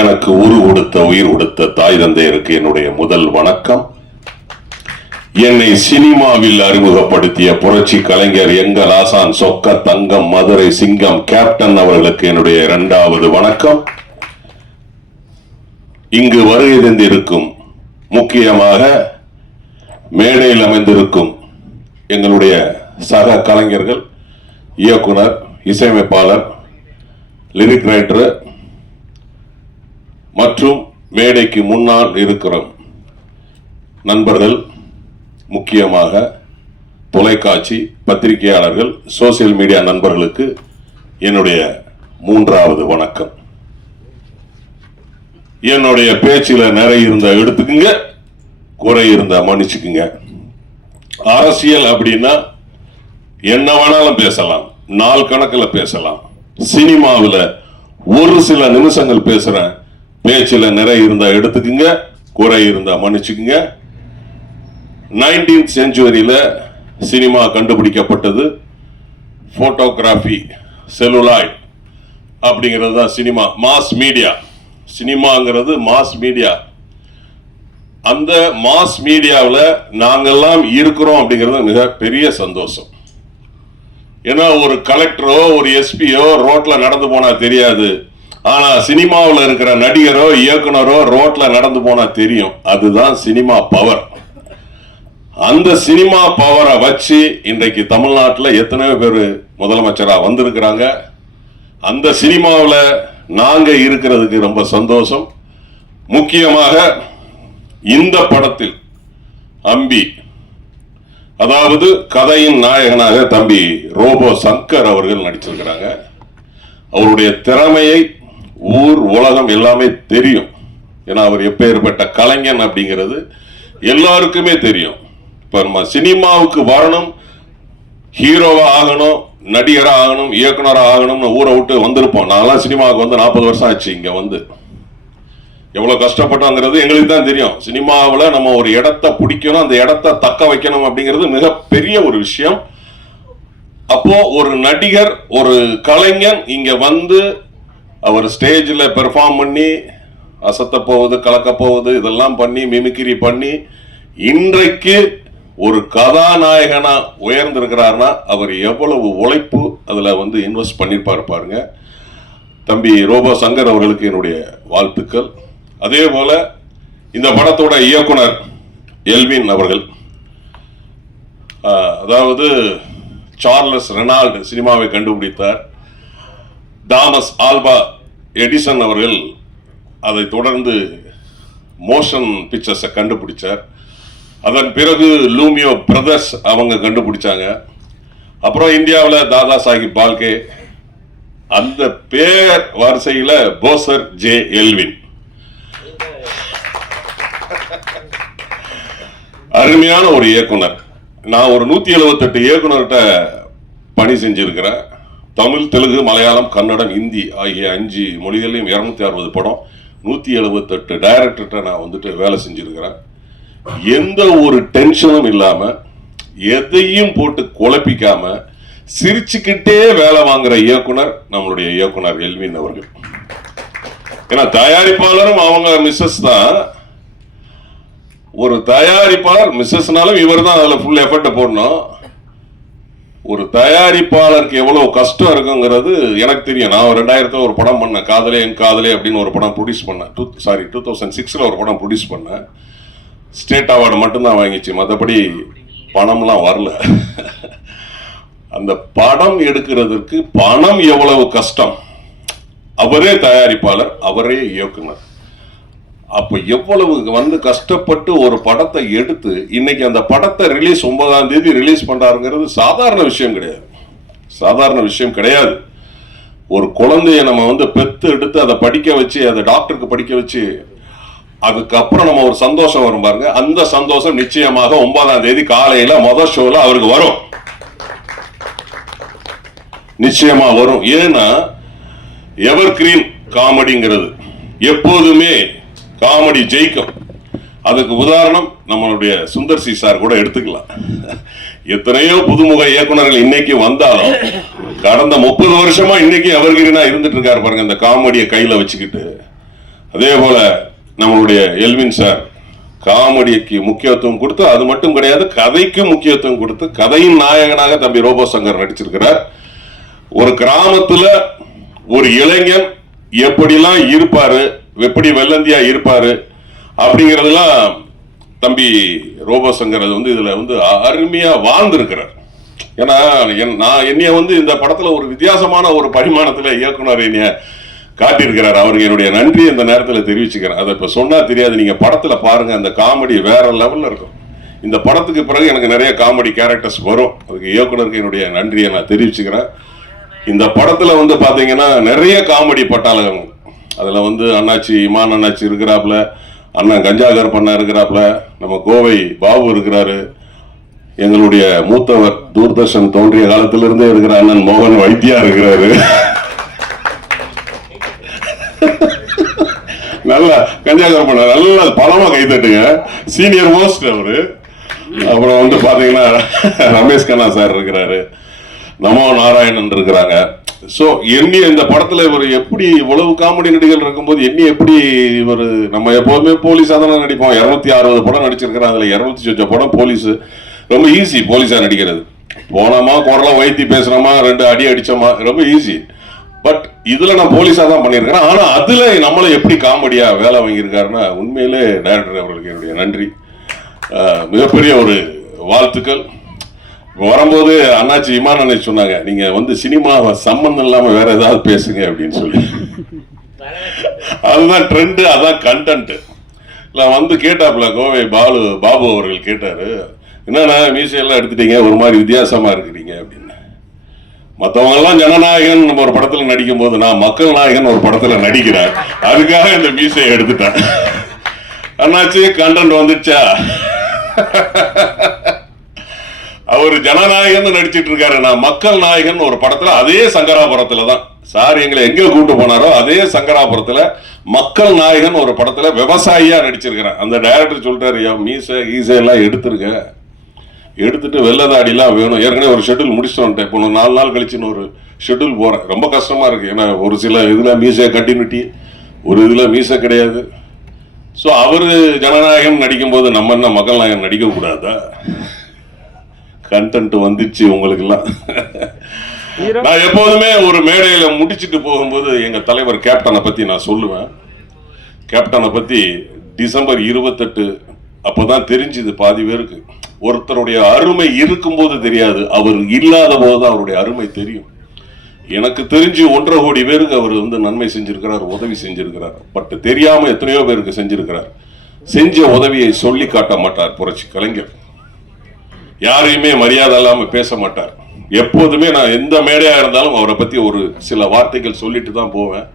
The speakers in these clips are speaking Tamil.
எனக்கு உரு கொடுத்த உயிர் கொடுத்த தாய் தந்தையருக்கு என்னுடைய முதல் வணக்கம் என்னை சினிமாவில் அறிமுகப்படுத்திய புரட்சி கலைஞர் எங்கள் ஆசான் சொக்க தங்கம் மதுரை சிங்கம் கேப்டன் அவர்களுக்கு என்னுடைய இரண்டாவது வணக்கம் இங்கு வருகை தந்திருக்கும் முக்கியமாக மேடையில் அமைந்திருக்கும் எங்களுடைய சக கலைஞர்கள் இயக்குனர் இசையமைப்பாளர் லிரிக் ரைட்டர் மற்றும் மேடைக்கு முன்னால் இருக்கிறோம் நண்பர்கள் முக்கியமாக தொலைக்காட்சி பத்திரிகையாளர்கள் சோசியல் மீடியா நண்பர்களுக்கு என்னுடைய மூன்றாவது வணக்கம் என்னுடைய பேச்சில் நிறைய இருந்த எடுத்துக்குங்க குறை இருந்த மன்னிச்சுக்குங்க அரசியல் அப்படின்னா என்ன வேணாலும் பேசலாம் நாள் கணக்கில் பேசலாம் சினிமாவில் ஒரு சில நிமிஷங்கள் பேசுறேன் பேச்சில் நிறை இருந்தால் எடுத்துக்குங்க குறை இருந்தால் மன்னிச்சுக்குங்க நைன்டீன்த் செஞ்சுவரியில் சினிமா கண்டுபிடிக்கப்பட்டது ஃபோட்டோகிராஃபி செலுலாய் அப்படிங்கிறது தான் சினிமா மாஸ் மீடியா சினிமாங்கிறது மாஸ் மீடியா அந்த மாஸ் மீடியாவில் நாங்கள்லாம் இருக்கிறோம் அப்படிங்கிறது மிக பெரிய சந்தோஷம் ஏன்னா ஒரு கலெக்டரோ ஒரு எஸ்பியோ ரோட்டில் நடந்து போனால் தெரியாது ஆனா சினிமாவில் இருக்கிற நடிகரோ இயக்குனரோ ரோட்ல நடந்து போனா தெரியும் அதுதான் சினிமா பவர் அந்த சினிமா பவரை வச்சு இன்றைக்கு தமிழ்நாட்டில் எத்தனையோ பேர் முதலமைச்சராக வந்திருக்கிறாங்க அந்த சினிமாவில் நாங்கள் இருக்கிறதுக்கு ரொம்ப சந்தோஷம் முக்கியமாக இந்த படத்தில் அம்பி அதாவது கதையின் நாயகனாக தம்பி ரோபோ சங்கர் அவர்கள் நடிச்சிருக்கிறாங்க அவருடைய திறமையை ஊர் உலகம் எல்லாமே தெரியும் ஏன்னா அவர் எப்பேற்பட்ட கலைஞன் அப்படிங்கிறது எல்லாருக்குமே தெரியும் இப்போ நம்ம சினிமாவுக்கு வரணும் ஹீரோவாக ஆகணும் நடிகராக ஆகணும் இயக்குனராக ஆகணும்னு ஊரை விட்டு வந்திருப்போம் நாங்களாம் சினிமாவுக்கு வந்து நாற்பது வருஷம் ஆச்சு இங்கே வந்து எவ்வளோ கஷ்டப்பட்டோங்கிறது எங்களுக்கு தான் தெரியும் சினிமாவில் நம்ம ஒரு இடத்த பிடிக்கணும் அந்த இடத்த தக்க வைக்கணும் அப்படிங்கிறது மிகப்பெரிய ஒரு விஷயம் அப்போ ஒரு நடிகர் ஒரு கலைஞன் இங்க வந்து அவர் ஸ்டேஜில் பெர்ஃபார்ம் பண்ணி அசத்தப்போவது கலக்கப்போவது இதெல்லாம் பண்ணி மிமிக்கிரி பண்ணி இன்றைக்கு ஒரு கதாநாயகனா உயர்ந்திருக்கிறார்னா அவர் எவ்வளவு உழைப்பு அதில் வந்து இன்வெஸ்ட் பண்ணியிருப்பார் பாருங்க தம்பி ரோபோ சங்கர் அவர்களுக்கு என்னுடைய வாழ்த்துக்கள் அதே போல் இந்த படத்தோட இயக்குனர் எல்வின் அவர்கள் அதாவது சார்லஸ் ரெனால்டு சினிமாவை கண்டுபிடித்தார் தாமஸ் ஆல்பா எடிசன் அவர்கள் அதை தொடர்ந்து மோஷன் பிக்சர்ஸை கண்டுபிடிச்சார் அதன் பிறகு லூமியோ பிரதர்ஸ் அவங்க கண்டுபிடிச்சாங்க அப்புறம் இந்தியாவில் தாதா சாஹிப் பால்கே அந்த பேர் வரிசையில் போசர் ஜே எல்வின் அருமையான ஒரு இயக்குனர் நான் ஒரு நூற்றி எழுபத்தெட்டு இயக்குனர்கிட்ட பணி செஞ்சுருக்கிறேன் தமிழ் தெலுங்கு மலையாளம் கன்னடம் இந்தி ஆகிய அஞ்சு மொழிகள்லையும் இரநூத்தி அறுபது படம் நூற்றி எழுபத்தெட்டு டைரக்டர்கிட்ட நான் வந்துட்டு வேலை செஞ்சிருக்கிறேன் எந்த ஒரு டென்ஷனும் இல்லாமல் எதையும் போட்டு குழப்பிக்காமல் சிரிச்சுக்கிட்டே வேலை வாங்குற இயக்குனர் நம்மளுடைய இயக்குனர் எல்வின் அவர்கள் ஏன்னா தயாரிப்பாளரும் அவங்க மிஸ்ஸஸ் தான் ஒரு தயாரிப்பாளர் மிஸ்ஸஸ்னாலும் இவர் தான் அதில் ஃபுல் எஃபர்ட் போடணும் ஒரு தயாரிப்பாளருக்கு எவ்வளோ கஷ்டம் இருக்குங்கிறது எனக்கு தெரியும் நான் ரெண்டாயிரத்தில் ஒரு படம் பண்ணேன் காதலே என் காதலே அப்படின்னு ஒரு படம் ப்ரொடியூஸ் பண்ணேன் டூ சாரி டூ தௌசண்ட் சிக்ஸில் ஒரு படம் ப்ரொடியூஸ் பண்ணேன் ஸ்டேட் அவார்டு மட்டும்தான் வாங்கிச்சு மற்றபடி பணம்லாம் வரல அந்த படம் எடுக்கிறதுக்கு பணம் எவ்வளவு கஷ்டம் அவரே தயாரிப்பாளர் அவரே இயக்குனர் அப்போ எவ்வளவு வந்து கஷ்டப்பட்டு ஒரு படத்தை எடுத்து இன்னைக்கு அந்த படத்தை ரிலீஸ் ஒன்பதாம் தேதி ரிலீஸ் பண்ணுறாருங்கிறது சாதாரண விஷயம் கிடையாது சாதாரண விஷயம் கிடையாது ஒரு குழந்தைய நம்ம வந்து பெத்து எடுத்து அதை படிக்க வச்சு அதை டாக்டருக்கு படிக்க வச்சு அதுக்கப்புறம் நம்ம ஒரு சந்தோஷம் வரும் பாருங்க அந்த சந்தோஷம் நிச்சயமாக ஒன்பதாம் தேதி காலையில மொதல் ஷோல அவருக்கு வரும் நிச்சயமா வரும் ஏன்னா எவர் கிரீன் காமெடிங்கிறது எப்போதுமே காமெடி ஜெயிக்கும் அதுக்கு உதாரணம் நம்மளுடைய சுந்தர் சி சார் கூட எடுத்துக்கலாம் எத்தனையோ புதுமுக இயக்குநர்கள் இன்னைக்கு வந்தாலும் கடந்த முப்பது வருஷமா இன்னைக்கு அவர்கிரினா இருந்துட்டு இருக்காரு பாருங்க இந்த காமெடியை கையில வச்சுக்கிட்டு அதே போல நம்மளுடைய எல்வின் சார் காமெடிக்கு முக்கியத்துவம் கொடுத்து அது மட்டும் கிடையாது கதைக்கு முக்கியத்துவம் கொடுத்து கதையின் நாயகனாக தம்பி ரோபோ சங்கர் நடிச்சிருக்கிறார் ஒரு கிராமத்துல ஒரு இளைஞன் எப்படிலாம் இருப்பாரு எப்படி வெள்ளந்தியா இருப்பாரு அப்படிங்கிறதெல்லாம் தம்பி ரோபோ அது வந்து இதில் வந்து அருமையாக வாழ்ந்துருக்கிறார் ஏன்னா நான் என்னைய வந்து இந்த படத்தில் ஒரு வித்தியாசமான ஒரு பரிமாணத்தில் இயக்குனர் என்னைய காட்டியிருக்கிறார் அவருக்கு என்னுடைய நன்றி இந்த நேரத்தில் தெரிவிச்சுக்கிறேன் அதை இப்போ சொன்னால் தெரியாது நீங்கள் படத்தில் பாருங்கள் அந்த காமெடி வேற லெவலில் இருக்கும் இந்த படத்துக்கு பிறகு எனக்கு நிறைய காமெடி கேரக்டர்ஸ் வரும் அதுக்கு இயக்குனருக்கு என்னுடைய நன்றியை நான் தெரிவிச்சுக்கிறேன் இந்த படத்தில் வந்து பார்த்தீங்கன்னா நிறைய காமெடி பட்டாளகம் அதில் வந்து அண்ணாச்சி இமான் அண்ணாச்சி இருக்கிறாப்புல அண்ணன் கஞ்சாகர் பண்ண இருக்கிறாப்புல நம்ம கோவை பாபு இருக்கிறாரு எங்களுடைய மூத்தவர் தூர்தர்ஷன் தோன்றிய காலத்திலிருந்தே இருக்கிற அண்ணன் மோகன் வைத்தியா இருக்கிறாரு நல்லா கஞ்சாகர் பண்ண நல்லா பலமாக கைத்தட்டுங்க சீனியர் மோஸ்ட் அவரு அப்புறம் வந்து பார்த்தீங்கன்னா ரமேஷ் கண்ணா சார் இருக்கிறாரு நமோ நாராயணன் இருக்கிறாங்க ஸோ எண்ணி இந்த படத்தில் இவர் எப்படி இவ்வளவு காமெடி நடிகர்கள் இருக்கும்போது எண்ணி எப்படி இவர் நம்ம எப்போதுமே போலீஸாக தானே நடிப்போம் இரநூத்தி அறுபது படம் நடிச்சிருக்கிறோம் அதில் இரநூத்தி சொச்ச படம் போலீஸ் ரொம்ப ஈஸி போலீஸாக நடிக்கிறது போனோமா குரலாக வைத்தி பேசுகிறோமா ரெண்டு அடி அடித்தோமா ரொம்ப ஈஸி பட் இதில் நான் போலீஸாக தான் பண்ணியிருக்கிறேன் ஆனால் அதில் நம்மளை எப்படி காமெடியாக வேலை வாங்கியிருக்காருன்னா உண்மையிலே டைரக்டர் அவர்களுக்கு என்னுடைய நன்றி மிகப்பெரிய ஒரு வாழ்த்துக்கள் வரும்போது அண்ணாச்சி விமான அண்ணன் சொன்னாங்க நீங்க வந்து சினிமா சம்மந்தம் இல்லாம வேற ஏதாவது பேசுங்க அப்படின்னு சொல்லி அதுதான் ட்ரெண்டு அதான் கண்டென்ட் நான் வந்து கேட்டாப்ல கோவை பாலு பாபு அவர்கள் கேட்டாரு என்னன்னா எல்லாம் எடுத்துட்டீங்க ஒரு மாதிரி வித்தியாசமா இருக்கிறீங்க அப்படின்னு மற்றவங்கெல்லாம் ஜனநாயகன் நம்ம ஒரு படத்தில் நடிக்கும் போது நான் மக்கள் நாயகன் ஒரு படத்தில் நடிக்கிறேன் அதுக்காக இந்த மீசையை எடுத்துட்டேன் அண்ணாச்சி கண்டென்ட் வந்துடுச்சா அவர் ஜனநாயகன் நடிச்சிட்டு இருக்காரு நான் மக்கள் நாயகன் ஒரு படத்துல அதே சங்கராபுரத்துல தான் சார் எங்களை எங்க கூட்டு போனாரோ அதே சங்கராபுரத்துல மக்கள் நாயகன் ஒரு படத்துல விவசாயியா நடிச்சிருக்கிறேன் அந்த டைரக்டர் சொல்றாரு யா மீசை எல்லாம் எடுத்திருக்க எடுத்துட்டு வெள்ளதாடிலாம் வேணும் ஏற்கனவே ஒரு ஷெட்யூல் முடிச்சுட்டு வந்துட்டேன் இப்போ நாலு நாள் கழிச்சுன்னு ஒரு ஷெட்யூல் போறேன் ரொம்ப கஷ்டமா இருக்கு ஏன்னா ஒரு சில இதுல மீசை கண்டினியூட்டி ஒரு இதுல மீசை கிடையாது ஸோ அவர் ஜனநாயகம் போது நம்ம என்ன மக்கள் நாயகம் நடிக்கக்கூடாதா கண்டென்ட் வந்துச்சு உங்களுக்குலாம் நான் எப்போதுமே ஒரு மேடையில் முடிச்சுட்டு போகும்போது எங்கள் தலைவர் கேப்டனை பற்றி நான் சொல்லுவேன் கேப்டனை பற்றி டிசம்பர் இருபத்தெட்டு அப்போ தான் தெரிஞ்சுது பாதி பேருக்கு ஒருத்தருடைய அருமை இருக்கும்போது தெரியாது அவர் இல்லாத போது தான் அவருடைய அருமை தெரியும் எனக்கு தெரிஞ்சு ஒன்றரை கோடி பேருக்கு அவர் வந்து நன்மை செஞ்சிருக்கிறார் உதவி செஞ்சிருக்கிறார் பட் தெரியாமல் எத்தனையோ பேருக்கு செஞ்சிருக்கிறார் செஞ்ச உதவியை சொல்லி காட்ட மாட்டார் புரட்சி கலைஞர் யாரையுமே மரியாதை இல்லாமல் பேச மாட்டார் எப்போதுமே நான் எந்த மேடையாக இருந்தாலும் அவரை பற்றி ஒரு சில வார்த்தைகள் சொல்லிட்டு தான் போவேன்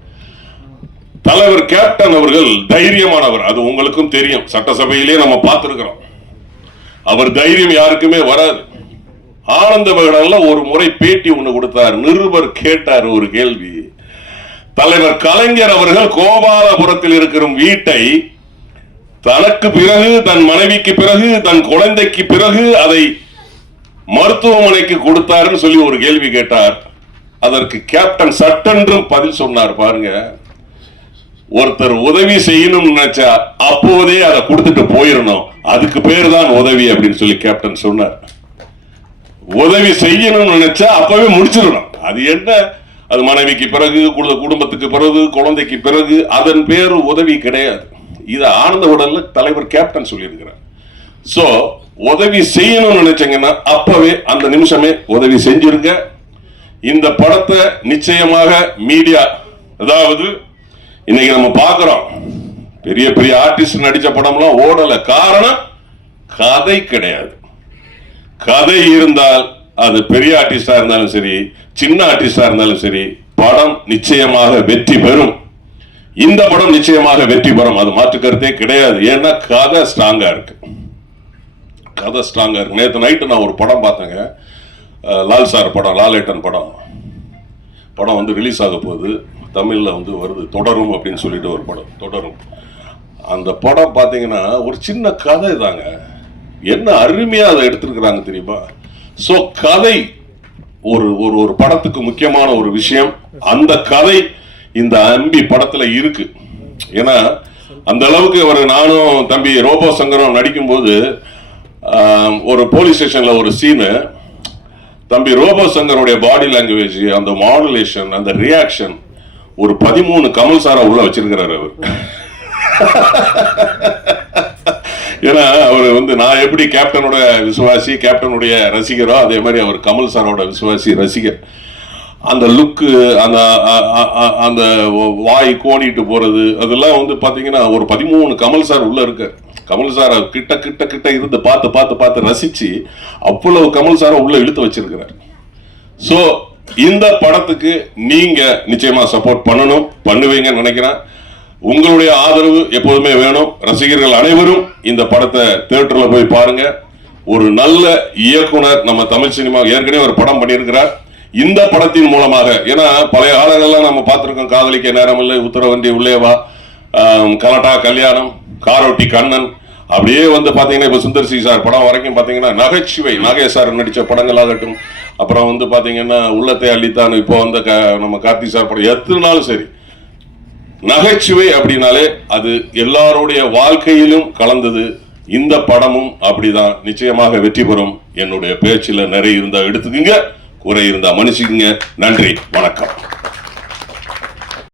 தலைவர் கேப்டன் அவர்கள் தைரியமானவர் அது உங்களுக்கும் தெரியும் சட்டசபையிலே நம்ம பார்த்துருக்கிறோம் அவர் தைரியம் யாருக்குமே வராது ஆனந்த விகடன்ல ஒரு முறை பேட்டி ஒன்று கொடுத்தார் நிருபர் கேட்டார் ஒரு கேள்வி தலைவர் கலைஞர் அவர்கள் கோபாலபுரத்தில் இருக்கிற வீட்டை தனக்கு பிறகு தன் மனைவிக்கு பிறகு தன் குழந்தைக்கு பிறகு அதை மருத்துவமனைக்கு கொடுத்தாருன்னு சொல்லி ஒரு கேள்வி கேட்டார் அதற்கு கேப்டன் சட்டென்று பதில் சொன்னார் பாருங்க ஒருத்தர் உதவி செய்யணும்னு நினைச்சா அப்போதே அதை கொடுத்துட்டு போயிடணும் அதுக்கு பேர் தான் உதவி அப்படின்னு சொல்லி கேப்டன் சொன்னார் உதவி செய்யணும்னு நினைச்சா அப்பவே முடிச்சிடணும் அது என்ன அது மனைவிக்கு பிறகு குடும்பத்துக்கு பிறகு குழந்தைக்கு பிறகு அதன் பேர் உதவி கிடையாது இதை ஆனந்த உடல்ல தலைவர் கேப்டன் சொல்லியிருக்கிறார் ஸோ உதவி செய்யணும்னு நினைச்சீங்கன்னா அப்பவே அந்த நிமிஷமே உதவி செஞ்சிருங்க இந்த படத்தை நிச்சயமாக மீடியா அதாவது இன்னைக்கு நம்ம பார்க்குறோம் பெரிய பெரிய ஆர்டிஸ்ட் நடித்த படம்லாம் ஓடலை காரணம் கதை கிடையாது கதை இருந்தால் அது பெரிய ஆர்டிஸ்டாக இருந்தாலும் சரி சின்ன ஆர்டிஸ்டாக இருந்தாலும் சரி படம் நிச்சயமாக வெற்றி பெறும் இந்த படம் நிச்சயமாக வெற்றி பெறும் அது மாற்று கருத்தே கிடையாது ஏன்னா கதை ஸ்ட்ராங்கா இருக்கு கதை ஸ்ட்ராங்கா இருக்கு நேற்று நைட்டு நான் ஒரு படம் பார்த்தேங்க லால் சார் படம் லாலேட்டன் படம் படம் வந்து ரிலீஸ் ஆக போகுது தமிழில் வந்து வருது தொடரும் அப்படின்னு சொல்லிட்டு ஒரு படம் தொடரும் அந்த படம் பார்த்தீங்கன்னா ஒரு சின்ன கதை தாங்க என்ன அருமையாக அதை எடுத்திருக்கிறாங்க தெரியுமா ஸோ கதை ஒரு ஒரு ஒரு படத்துக்கு முக்கியமான ஒரு விஷயம் அந்த கதை இந்த அம்பி படத்துல இருக்கு ஏன்னா அந்த அளவுக்கு ஒரு நானும் தம்பி ரோபோ சங்கரம் நடிக்கும் போது ஒரு போலீஸ் ஸ்டேஷன்ல ஒரு சீனு தம்பி ரோபோ சங்கருடைய பாடி லாங்குவேஜ் அந்த மாடுலேஷன் அந்த ரியாக்ஷன் ஒரு பதிமூணு கமல் சாரா உள்ள வச்சிருக்கிறாரு அவர் ஏன்னா அவர் வந்து நான் எப்படி கேப்டனோட விசுவாசி கேப்டனுடைய ரசிகரோ அதே மாதிரி அவர் கமல் சாரோட விசுவாசி ரசிகர் அந்த லுக்கு அந்த அந்த வாய் கோடிட்டு போகிறது அதெல்லாம் வந்து பார்த்தீங்கன்னா ஒரு பதிமூணு கமல் சார் உள்ளே இருக்க கமல் சாரை கிட்ட கிட்ட கிட்ட இருந்து பார்த்து பார்த்து பார்த்து ரசித்து அவ்வளவு கமல் சாரை உள்ளே இழுத்து வச்சிருக்கிறார் ஸோ இந்த படத்துக்கு நீங்கள் நிச்சயமாக சப்போர்ட் பண்ணணும் பண்ணுவீங்கன்னு நினைக்கிறேன் உங்களுடைய ஆதரவு எப்போதுமே வேணும் ரசிகர்கள் அனைவரும் இந்த படத்தை தேட்டரில் போய் பாருங்கள் ஒரு நல்ல இயக்குனர் நம்ம தமிழ் சினிமா ஏற்கனவே ஒரு படம் பண்ணியிருக்கிறார் இந்த படத்தின் மூலமாக ஏன்னா பழைய காலங்கள்லாம் நம்ம பார்த்துருக்கோம் காதலிக்க நேரம் இல்லை உத்தரவண்டி உள்ளேவா கலட்டா கல்யாணம் காரோட்டி கண்ணன் அப்படியே வந்து பார்த்தீங்கன்னா இப்போ சுந்தர் சி சார் படம் வரைக்கும் பார்த்தீங்கன்னா நகைச்சுவை நாகேஷ் சார் நடித்த படங்கள் ஆகட்டும் அப்புறம் வந்து பார்த்தீங்கன்னா உள்ளத்தை அள்ளித்தான் இப்போ வந்து க நம்ம கார்த்தி சார் படம் எத்தனாலும் சரி நகைச்சுவை அப்படின்னாலே அது எல்லாருடைய வாழ்க்கையிலும் கலந்தது இந்த படமும் அப்படிதான் நிச்சயமாக வெற்றி பெறும் என்னுடைய பேச்சில் நிறைய இருந்தால் எடுத்துக்கங்க கூற இருந்தா மனுஷிங்க நன்றி வணக்கம்